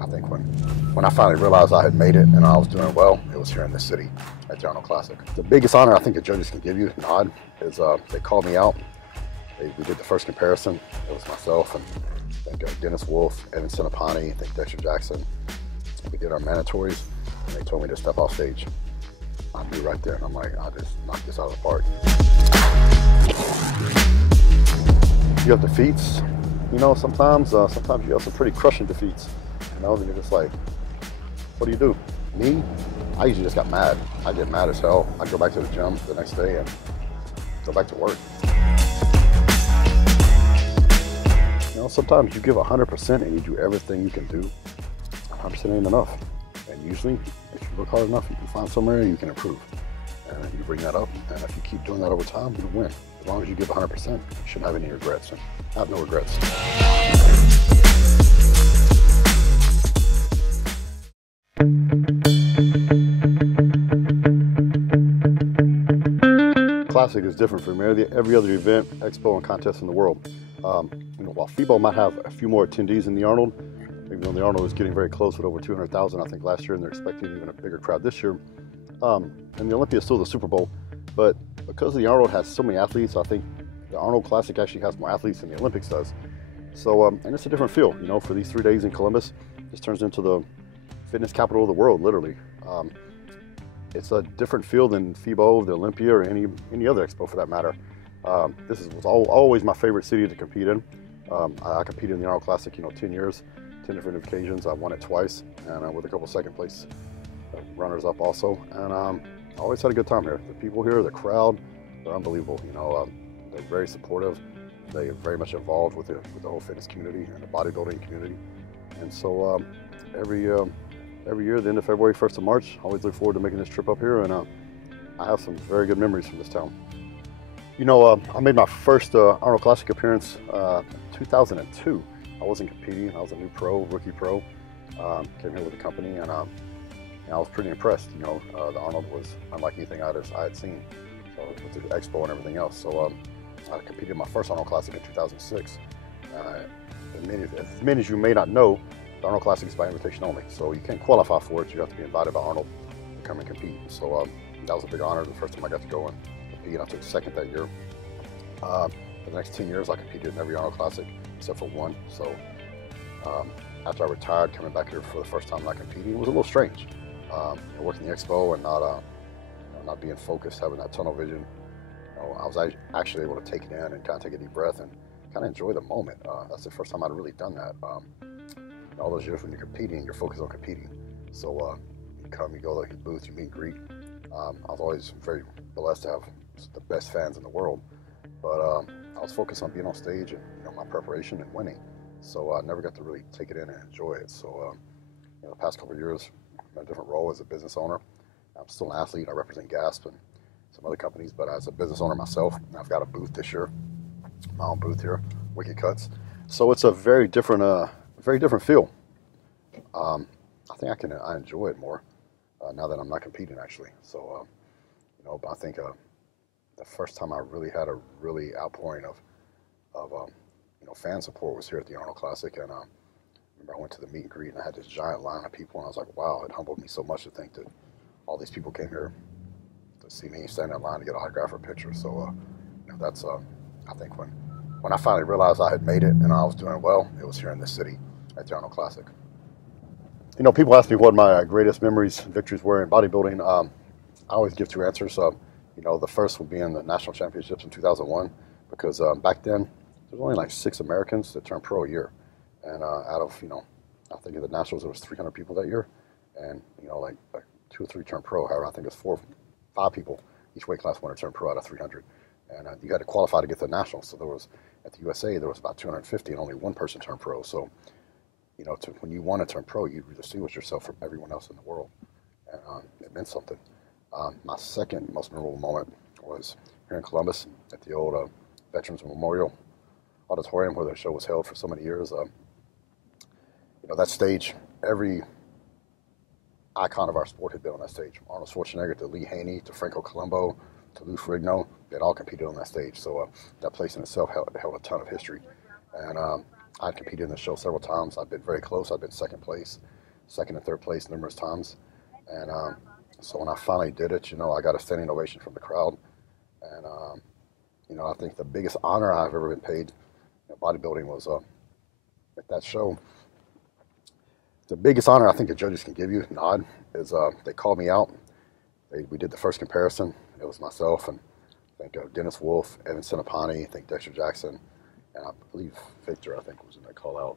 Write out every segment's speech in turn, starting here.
I think when I finally realized I had made it and I was doing well, it was here in this city at the Arnold Classic. The biggest honor I think the judges can give you, nod, is they called me out. We did the first comparison. It was myself and I think Dennis Wolf, Evan Sinapani, I think Dexter Jackson. We did our mandatories and they told me to step off stage. I knew right there and I'm like, I just knocked this out of the park. You have defeats, you know, sometimes you have some pretty crushing defeats, you know, and you're just like, what do you do? Me, I usually just got mad. I get mad as hell. I go back to the gym the next day and go back to work. You know, sometimes you give 100% and you do everything you can do. 100% ain't enough. And usually, if you work hard enough, you can find somewhere you can improve. And you bring that up, and if you keep doing that over time, you'll win. As long as you give 100%, you shouldn't have any regrets. And I have no regrets. Classic is different from every other event, expo, and contest in the world. You know, while FIBO might have a few more attendees in the Arnold, even though the Arnold is getting very close with over 200,000, I think last year, and they're expecting even a bigger crowd this year. And the Olympia is still the Super Bowl, but because the Arnold has so many athletes, I think the Arnold Classic actually has more athletes than the Olympics does. So, and it's a different feel, you know, for these 3 days in Columbus. This turns into the fitness capital of the world, literally. It's a different feel than FIBO, the Olympia, or any other expo for that matter. This was always my favorite city to compete in. I competed in the Arnold Classic, you know, 10 years, 10 different occasions. I won it twice, and with a couple second place runners up also. And I always had a good time here. The people here, the crowd, they're unbelievable. You know, they're very supportive. They are very much involved with the whole fitness community and the bodybuilding community. And so every year, the end of February, 1st of March, I always look forward to making this trip up here, and I have some very good memories from this town. You know, I made my first Arnold Classic appearance 2002. I wasn't competing. I was a new pro, rookie pro. Came here with the company, and I was pretty impressed. You know, the Arnold was unlike anything I had seen. So with the expo and everything else. So I competed in my first Arnold Classic in 2006. As many as you may not know, the Arnold Classic is by invitation only. So you can't qualify for it. You have to be invited by Arnold to come and compete. So that was a big honor. The first time I got to go and compete, I took second that year. For the next 10 years, I competed in every Arnold Classic except for one. So after I retired, coming back here for the first time not competing, it was a little strange. You know, working the expo and not being focused, having that tunnel vision. You know, I was actually able to take it in and kind of take a deep breath and kind of enjoy the moment. That's the first time I'd really done that. All those years when you're competing, you're focused on competing. So you come, you go to the booth, you meet and greet. I was always very blessed to have the best fans in the world, but I was focused on being on stage and, you know, my preparation and winning. So I never got to really take it in and enjoy it. So you know, the past couple of years, I'm in a different role as a business owner. I'm still an athlete. I represent GASP and some other companies, but as a business owner myself, I've got a booth this year, my own booth here, Wicked Cuts. So it's a very different feel. I think I enjoy it more now that I'm not competing actually. So you know, but I think the first time I really had a really outpouring of you know, fan support was here at the Arnold Classic, and I remember I went to the meet and greet and I had this giant line of people, and I was like, wow, it humbled me so much to think that all these people came here to see me stand in line to get an autograph or picture. So you know, that's I think when I finally realized I had made it and I was doing well, it was here in this city at the Arnold Classic. You know, people ask me what my greatest memories and victories were in bodybuilding. I always give two answers. You know, the first would be in the national championships in 2001, because back then there was only like 6 Americans that turned pro a year, and out of, you know, I think in the nationals there was 300 people that year, and you know, like 2 or 3 turned pro. However, I think it was 4 or 5 people each weight class wanted to turn pro out of 300, and you had to qualify to get to the nationals. So there was, at the USA, there was about 250, and only 1 person turned pro. So you know, when you want to turn pro, you distinguish yourself from everyone else in the world, and it meant something. My second most memorable moment was here in Columbus at the old Veterans Memorial Auditorium, where the show was held for so many years. You know, that stage, every icon of our sport had been on that stage. From Arnold Schwarzenegger to Lee Haney to Franco Columbu to Lou Ferrigno, they'd all competed on that stage. So that place in itself held a ton of history. And I'd competed in the show several times. I've been very close. I've been second place, second and third place numerous times. And so when I finally did it, I got a standing ovation from the crowd. And, I think the biggest honor I've ever been paid in bodybuilding was at that show. The biggest honor I think the judges can give you, nod, is they called me out. We did the first comparison. It was myself and I think Dennis Wolf, Evan Sinapani, I think Dexter Jackson, and I believe Victor, I think, was in that call out.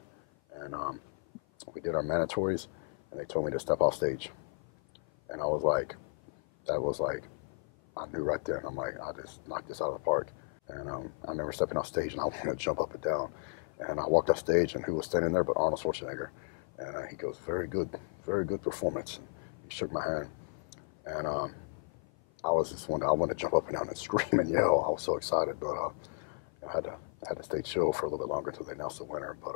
And we did our mandatories, and they told me to step off stage. And I was like, I knew right then. I'm like, I just knocked this out of the park. And I remember stepping off stage, and I wanted to jump up and down. And I walked off stage, and who was standing there but Arnold Schwarzenegger. And he goes, very good performance. And he shook my hand. And I was just I wanted to jump up and down and scream and yell. I was so excited, but I had to stay chill for a little bit longer until they announced the winner. But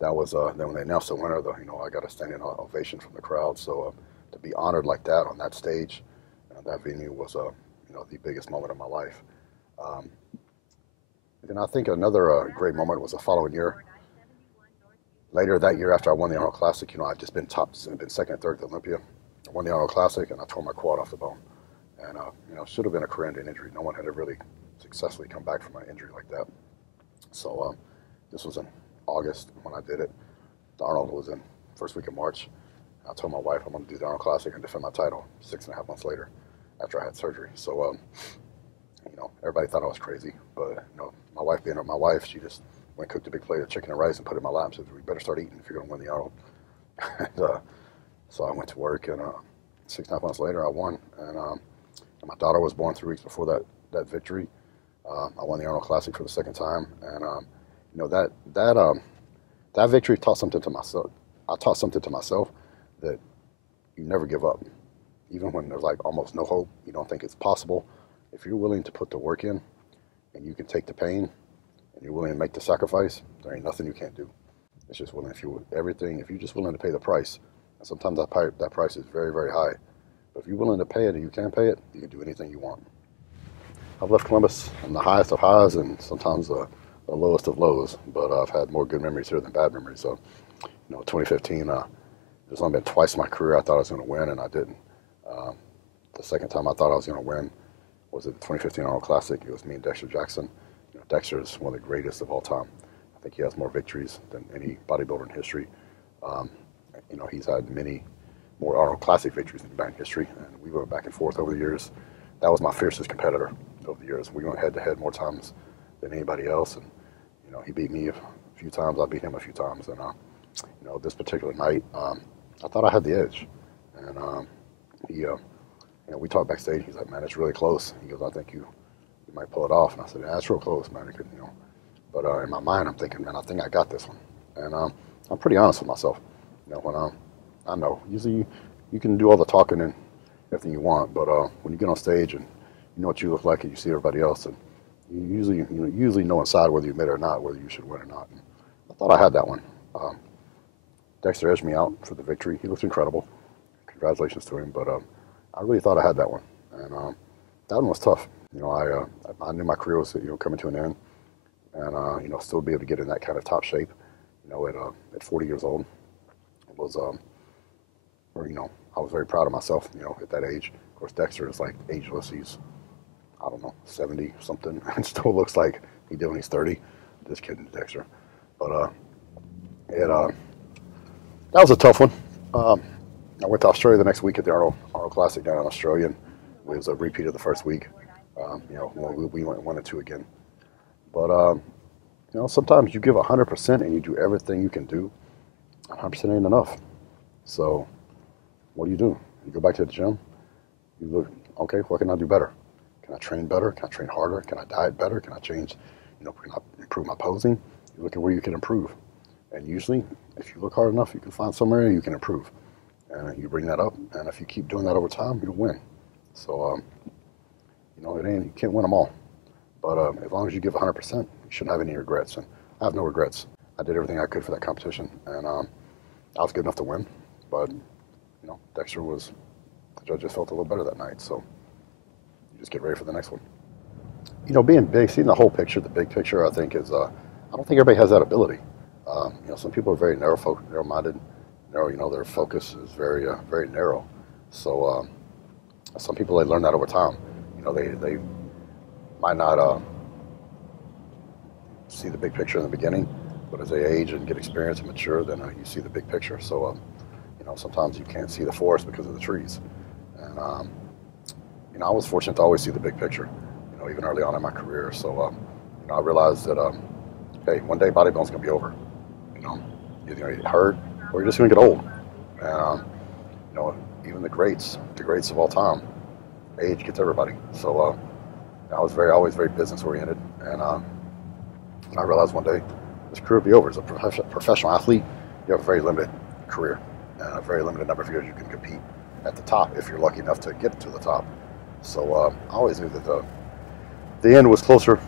that was then when they announced the winner, though, I got a standing ovation from the crowd. So to be honored like that on that stage, that venue was the biggest moment of my life. Then I think another great moment was the following year. Later that year, after I won the Arnold Classic, I've just been second and third at the Olympia. I won the Arnold Classic, and I tore my quad off the bone. And, should have been a career-ending injury. No one had really successfully come back from an injury like that. So this was in August when I did it. The Arnold was in first week of March. I told my wife I'm going to do the Arnold Classic and defend my title 6.5 months later after I had surgery. So, everybody thought I was crazy. But, my wife being my wife, she just went and cooked a big plate of chicken and rice and put it in my lap and said, we better start eating if you're going to win the Arnold. And so I went to work, and 6.5 months later I won. And my daughter was born 3 weeks before that victory. I won the Arnold Classic for the second time. And, that victory taught something to myself. I taught something to myself that you never give up. Even when there's like almost no hope, you don't think it's possible. If you're willing to put the work in and you can take the pain and you're willing to make the sacrifice, there ain't nothing you can't do. It's just willing, if you're just willing to pay the price. And sometimes that price is very, very high. But if you're willing to pay it and you can pay it, you can do anything you want. I've left Columbus on the highest of highs and sometimes the lowest of lows, but I've had more good memories here than bad memories. So, 2015, there's only been twice in my career I thought I was going to win, and I didn't. The second time I thought I was going to win was at the 2015 Arnold Classic. It was me and Dexter Jackson. Dexter is one of the greatest of all time. I think he has more victories than any bodybuilder in history. He's had many more Arnold Classic victories in history, and we went back and forth over the years. That was my fiercest competitor over the years. We went head-to-head more times than anybody else, and he beat me a few times. I beat him a few times, and this particular night, I thought I had the edge, and we talked backstage. He's like, "Man, it's really close." He goes, "I think you might pull it off," and I said, "Yeah, it's real close, man." It could, But in my mind, I'm thinking, "Man, I think I got this one," and I'm pretty honest with myself. When I know usually you can do all the talking and everything you want, but when you get on stage and you know what you look like and you see everybody else, and you usually know inside whether you admit it or not, whether you should win or not. And I thought I had that one. Dexter edged me out for the victory. He looked incredible. Congratulations to him. But I really thought I had that one, and that one was tough. I knew my career was coming to an end, and still be able to get in that kind of top shape. At 40 years old, it was I was very proud of myself. At that age. Of course, Dexter is like ageless. He's 70 something, and still looks like he did when he's 30. Just kidding, Dexter. But that was a tough one. I went to Australia the next week at the Arnold Classic down in Australia, and it was a repeat of the first week. We went 1-2 again. But sometimes you give 100% and you do everything you can do. 100% ain't enough. So what do? You go back to the gym. You look, okay, what can I do better? Can I train better? Can I train harder? Can I diet better? Can I change, can I improve my posing? You look at where you can improve. And usually, if you look hard enough, you can find some area you can improve. And you bring that up, and if you keep doing that over time, you'll win. So, you can't win them all. But as long as you give 100%, you shouldn't have any regrets. And I have no regrets. I did everything I could for that competition, and I was good enough to win. But, Dexter the judges felt a little better that night. So you just get ready for the next one. Being big, seeing the whole picture, the big picture, I think is, I don't think everybody has that ability. Some people are very narrow-minded, their focus is very narrow. So some people, they learn that over time. They might not see the big picture in the beginning, but as they age and get experience and mature, then you see the big picture. So sometimes you can't see the forest because of the trees. And I was fortunate to always see the big picture, even early on in my career. So I realized that hey, one day bodybuilding's gonna be over. Either you're gonna get hurt or you're just gonna get old. And even the greats of all time, age gets everybody. So I was always very business oriented, and I realized one day this career will be over. As a professional athlete, you have a very limited career and a very limited number of years you can compete at the top if you're lucky enough to get to the top. So I always knew that the end was closer,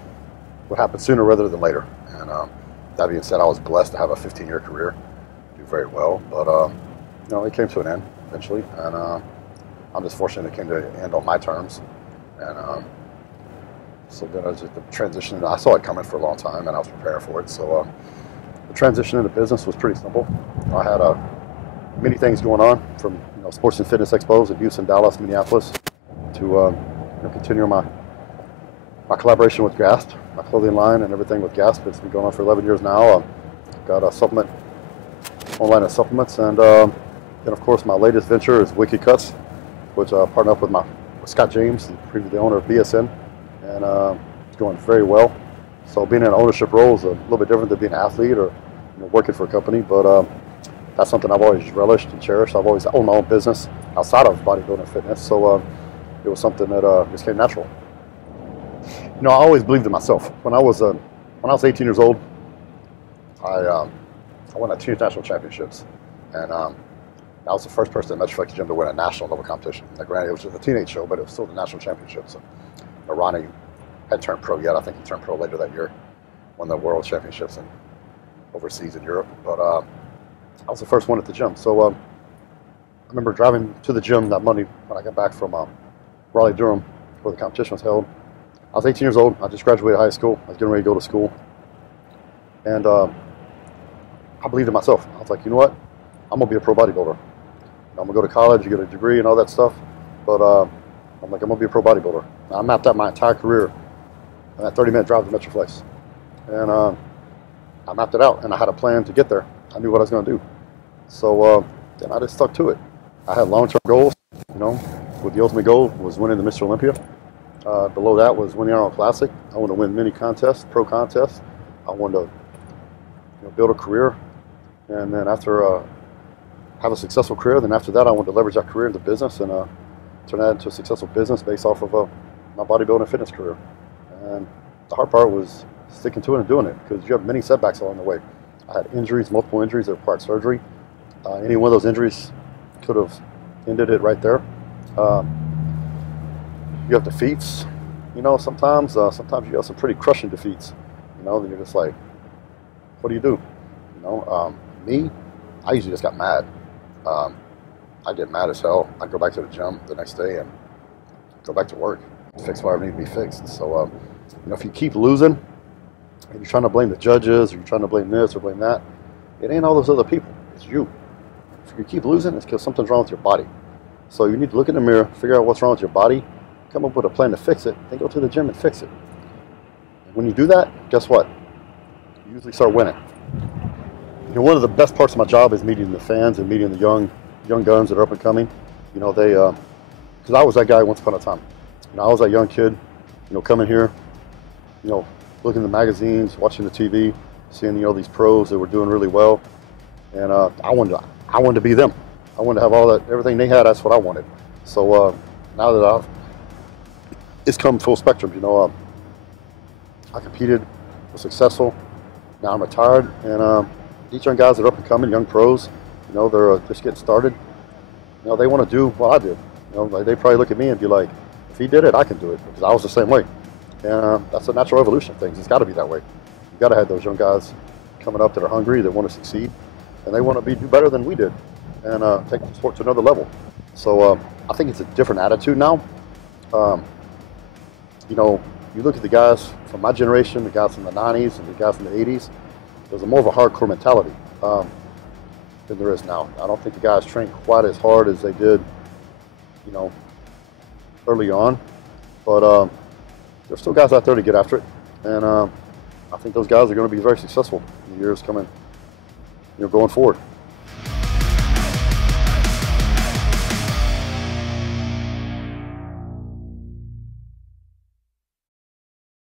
would happen sooner rather than later. And that being said, I was blessed to have a 15-year career, do very well, but it came to an end eventually, and I'm just fortunate it came to an end on my terms. And so then the transition, I saw it coming for a long time, and I was preparing for it. So the transition into business was pretty simple. I had many things going on, from sports and fitness expos in Houston, Dallas, Minneapolis, to continue my collaboration with Gast, my clothing line and everything with Gast. It's been going on for 11 years now. Got a supplement, online of supplements, and then of course my latest venture is Wicked Cuts, which I partner up with Scott James, previously the owner of BSN, and it's going very well. So being in an ownership role is a little bit different than being an athlete or working for a company, but that's something I've always relished and cherished. I've always owned my own business outside of bodybuilding and fitness, so it was something that just came natural. I always believed in myself. When I was 18 years old, I won at 2 national championships, and I was the first person at Metroflex Gym to win a national level competition. Now, granted, it was just a teenage show, but it was still the national championship. So Ronnie hadn't turned pro yet. I think he turned pro later that year, won the world championships and overseas in Europe. But I was the first one at the gym. So I remember driving to the gym that Monday when I got back from Raleigh, Durham, where the competition was held. I was 18 years old. I just graduated high school. I was getting ready to go to school. And I believed in myself. I was like, you know what? I'm going to be a pro bodybuilder. I'm going to go to college, get a degree and all that stuff. But I'm like, I'm going to be a pro bodybuilder. Now, I mapped out my entire career in that 30-minute drive to Metroflex. And I mapped it out, and I had a plan to get there. I knew what I was going to do. So then I just stuck to it. I had long-term goals, with the ultimate goal was winning the Mr. Olympia. Below that was winning the Arnold Classic. I wanted to win many contests, pro contests. I wanted to build a career. And then after have a successful career, then after that I wanted to leverage that career into business and turn that into a successful business based off of my bodybuilding and fitness career. And the hard part was sticking to it and doing it, because you have many setbacks along the way. I had injuries, multiple injuries that required surgery. Any one of those injuries could have ended it right there. You have defeats, sometimes you have some pretty crushing defeats, then you're just like, what do you do? Me, I usually just got mad. I get mad as hell. I go back to the gym the next day and go back to work, fix whatever needs to be fixed. So, if you keep losing and you're trying to blame the judges or you're trying to blame this or blame that, it ain't all those other people, it's you. If you keep losing, it's because something's wrong with your body. So you need to look in the mirror, figure out what's wrong with your body, come up with a plan to fix it, then go to the gym and fix it. And when you do that, guess what? You usually start winning. One of the best parts of my job is meeting the fans and meeting the young guns that are up and coming. Because I was that guy once upon a time. I was that young kid, coming here, looking at the magazines, watching the TV, seeing these pros that were doing really well, and I wanted to be them. I wanted to have all that, everything they had. That's what I wanted. So now that it's come full spectrum, I competed, was successful. Now I'm retired, and these young guys that are up and coming, young pros, they're just getting started. They want to do what I did. They probably look at me and be like, if he did it, I can do it, because I was the same way. And that's a natural evolution of things. It's got to be that way. You've got to have those young guys coming up that are hungry, that want to succeed, and they want to do better than we did, and take the sport to another level. So I think it's a different attitude now. You look at the guys from my generation, the guys from the 90s and the guys from the 80s, there's more of a hardcore mentality than there is now. I don't think the guys train quite as hard as they did, you know, early on, but there's still guys out there to get after it, and I think those guys are going to be very successful in the years coming, going forward.